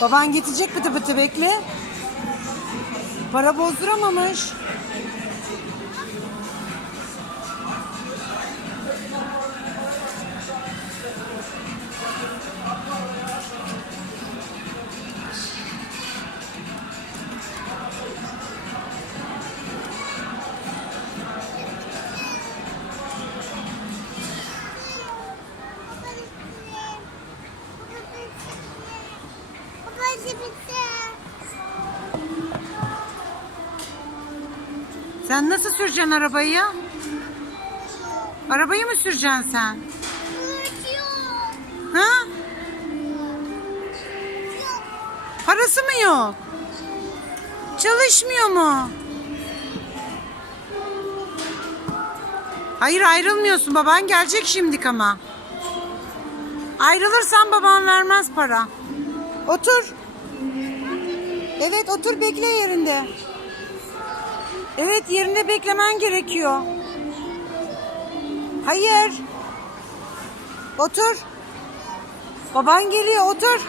Baban getirecek pıtı pıtı bekle. Para bozduramamış. Sen nasıl süreceksin arabayı? Arabayı mı süreceksin sen? Ha? Parası mı yok? Çalışmıyor mu? Hayır ayrılmıyorsun. Baban gelecek şimdik ama. Ayrılırsan baban vermez para. Otur. Evet otur bekle yerinde. Evet yerinde beklemen gerekiyor. Hayır. Otur. Baban geliyor otur.